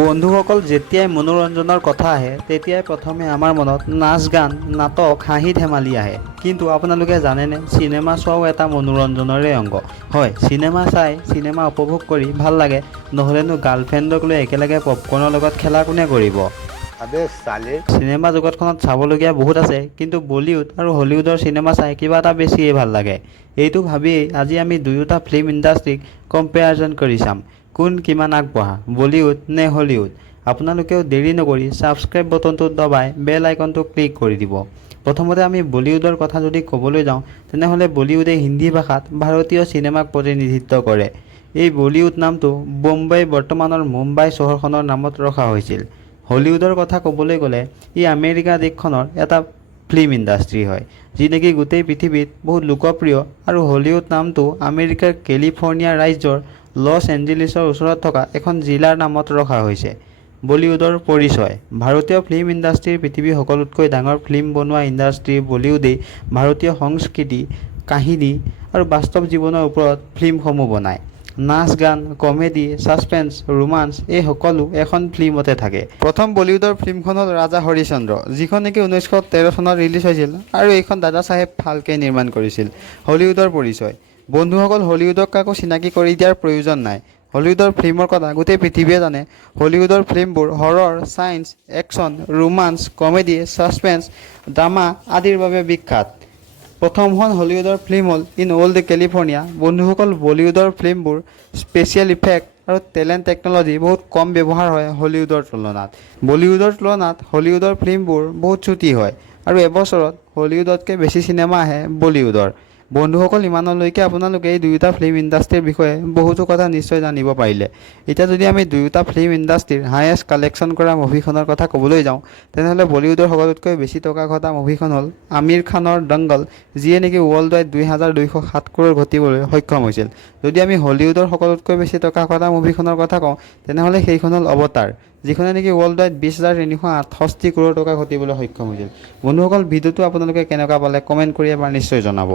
বন্ধুসকল, যেতিয়াই মনোৰঞ্জনৰ কথা আহে তেতিয়াই প্ৰথমে আমাৰ মনত নাচ গান, নাটক, হাঁহি ধেমালি আহে। কিন্তু আপোনালোকে জানেনে, চিনেমা চোৱাও এটা মনোৰঞ্জনৰে অংগ। হয়, চিনেমা চাই, চিনেমা উপভোগ কৰি ভাল লাগে, নহ'লেনো গাৰ্লফ্ৰেণ্ডক লৈ একেলগে পপকৰ্নৰ লগত খেলা কোনে কৰিব। চিনেমা জগতখনত চাবলগীয়া বহুত আছে, কিন্তু বলিউড আৰু হলিউডৰ চিনেমা চাই কিবা এটা বেছিয়ে ভাল লাগে। এইটো ভাবিয়েই আজি আমি দুয়োটা ফিল্ম ইণ্ডাষ্ট্ৰীক কম্পেয়াৰজন কৰি চাম, কোন কিমান আগবঢ়া, বলিউড নে হলিউড। আপোনালোকেও দেৰি নকৰি ছাবস্ক্ৰাইব বটনটো দবাই বেল আইকনটো ক্লিক কৰি দিব। প্ৰথমতে আমি বলিউডৰ কথা যদি ক'বলৈ যাওঁ, তেনেহ'লে বলিউডে হিন্দী ভাষাত ভাৰতীয় চিনেমাক প্ৰতিনিধিত্ব কৰে। এই বলিউড নামটো বোম্বাই, বৰ্তমানৰ মুম্বাই চহৰখনৰ নামত ৰখা হৈছিল। হলিউডৰ কথা ক'বলৈ গ'লে ই আমেৰিকা দেশখনৰ এটা ফিল্ম ইণ্ডাষ্ট্ৰী হয়, যি নেকি গোটেই পৃথিৱীত বহুত লোকপ্ৰিয়। আৰু হলিউড নামটো আমেৰিকাৰ কেলিফৰ্ণিয়া ৰাজ্যৰ লছ এঞ্জেলিছৰ ওচৰত থকা এখন জিলাৰ নামত ৰখা হৈছে। বলিউডৰ পৰিচয়। ভাৰতীয় ফিল্ম ইণ্ডাষ্ট্ৰীৰ পৃথিৱীৰ সকলোতকৈ ডাঙৰ ফিল্ম বনোৱা ইণ্ডাষ্ট্ৰী বলিউডেই ভাৰতীয় সংস্কৃতি, কাহিনী আৰু বাস্তৱ জীৱনৰ ওপৰত ফিল্মসমূহ বনায়। নাচ গান, কমেডি, ছাছপেন্স, ৰোমান্স এই সকলো এখন ফিল্মতে থাকে। প্ৰথম বলিউডৰ ফিল্মখন হ'ল ৰাজা হৰিশ্চন্দ্ৰ, যিখন নেকি 1913 চনত ৰিলিজ হৈছিল আৰু এইখন দাদা চাহেব ফাল্কে নিৰ্মাণ কৰিছিল। হলিউডৰ পৰিচয়। বন্ধুসকল, হলিউডক কাকো চিনাকি কৰি দিয়াৰ প্ৰয়োজন নাই। হলিউডৰ ফিল্মৰ কথা গোটেই পৃথিৱীয়ে জানে। হলিউডৰ ফিল্মবোৰ horror, science, action, romance, comedy, suspense, drama আদিৰ বাবে বিখ্যাত। প্ৰথমখন হলিউডৰ ফিল্ম হ'ল ইন অল্ড কেলিফৰ্ণিয়া। বন্ধুসকল, বলিউডৰ ফিল্মবোৰ স্পেচিয়েল ইফেক্ট আৰু টেলেণ্ট টেকন'লজি বহুত কম ব্যৱহাৰ হয় হলিউডৰ তুলনাত। বলিউডৰ তুলনাত হলিউডৰ ফিল্মবোৰ বহুত চুটি হয় আৰু এবছৰত হলিউডতকৈ বেছি চিনেমা আহে বলিউডৰ। বন্ধুসকল, ইমানলৈকে আপোনালোকে এই দুয়োটা ফিল্ম ইণ্ডাষ্ট্ৰীৰ বিষয়ে বহুতো কথা নিশ্চয় জানিব পাৰিলে। এতিয়া যদি আমি দুয়োটা ফিল্ম ইণ্ডাষ্ট্ৰীৰ হায়েষ্ট কালেকশ্যন কৰা মুভিখনৰ কথা ক'বলৈ যাওঁ, তেনেহ'লে বলিউডৰ সকলোতকৈ বেছি টকা ঘটা মুভিখন হ'ল আমিৰ খানৰ দংগল, যিয়ে নেকি ৱৰ্ল্ড ৱাইড 2,207 কৰ'ৰ ঘটিবলৈ সক্ষম হৈছিল। যদি আমি হলিউডৰ সকলোতকৈ বেছি টকা ঘটা মুভিখনৰ কথা কওঁ, তেনেহ'লে সেইখন হ'ল অৱতাৰ, যিখনে নেকি ৱৰ্ল্ড ৱাইড 20,368 কৰ'ৰ টকা ঘটিবলৈ সক্ষম হৈছিল। বন্ধুসকল, ভিডিঅ'টো আপোনালোকে কেনেকুৱা পালে কমেণ্ট কৰি এবাৰ নিশ্চয় জনাব।